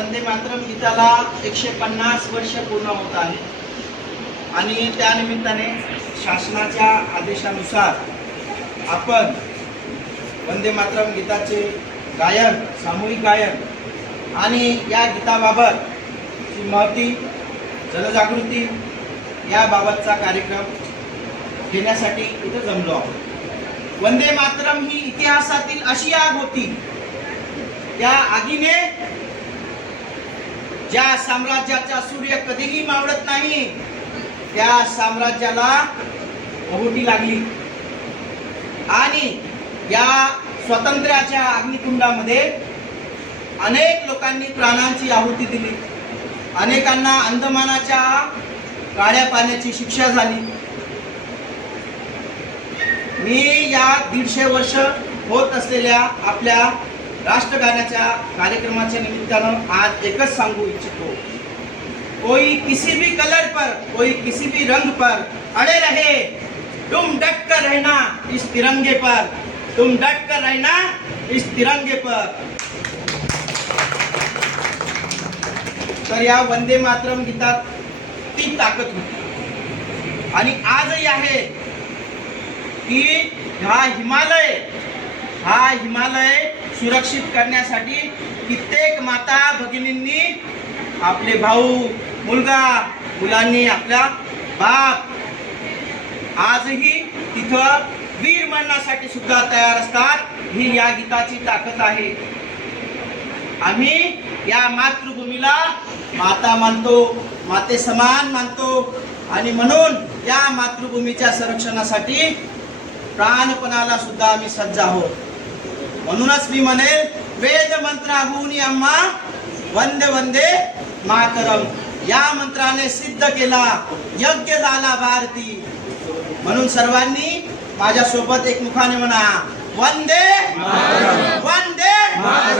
वंदे मातरम गीताला एकशे पन्नास वर्ष पूर्ण होत आहे. आणि त्यानिमित्ताने शासनाच्या आदेशानुसार आपण वंदे मातरम गीताचे गायन सामूहिक गायन आणि या गीताबाबत महती जनजागृती याबाबतचा कार्यक्रम घेण्यासाठी इथं जमलो आहोत. वंदे मातरम ही इतिहासातील अशी आग होती. त्या आगीने ज्या साम्राज्याचा सूर्य कधीही मावळत नाही त्या साम्राज्याला ओहोटी लागली. आणि या स्वातंत्र्याच्या अग्निकुंडामध्ये अनेक लोकांनी प्राणांची आहुती दिली. अनेकांना अंदमानाच्या काळ्या पाण्याची शिक्षा झाली. मी या दीडशे वर्ष होत असलेल्या आपल्या राष्ट्रगानाच्या कार्यक्रमाच्या निमित्तानं आज एकच सांगू इच्छितो. कोई किसी भी कलर पर कोई किसी भी रंग पर अड़े रहे। तुम डट कर रहना इस तिरंगे पर। तुम डट कर रहना इस तिरंगे पर। तर या वंदे मातरम गीतात ती ताकद होती. आणि आजही आहे की हा हिमालय हा हिमालय सुरक्षित करण्यासाठी कित्येक माता भगिनींनी आपले भाऊ मुलगा मुलांनी आपला बाप आजही तिथं वीर मरणासाठी सुद्धा तयार असतात ही या गीताची ताकद आहे. आम्ही या मातृभूमीला माता मानतो माते समान मानतो आणि म्हणून या मातृभूमीच्या संरक्षणासाठी प्राणपणाला सुद्धा आम्ही सज्ज आहोत. म्हणूनच मी म्हणेल वेद मंत्राहून अम्मा वंदे वंदे मातरम. या मंत्राने सिद्ध केला यज्ञ झाला भारती. म्हणून सर्वांनी माझ्या सोबत एक मुखाने म्हणा वंदे वंदे वंदे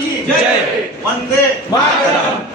की जय. वंदे मातरम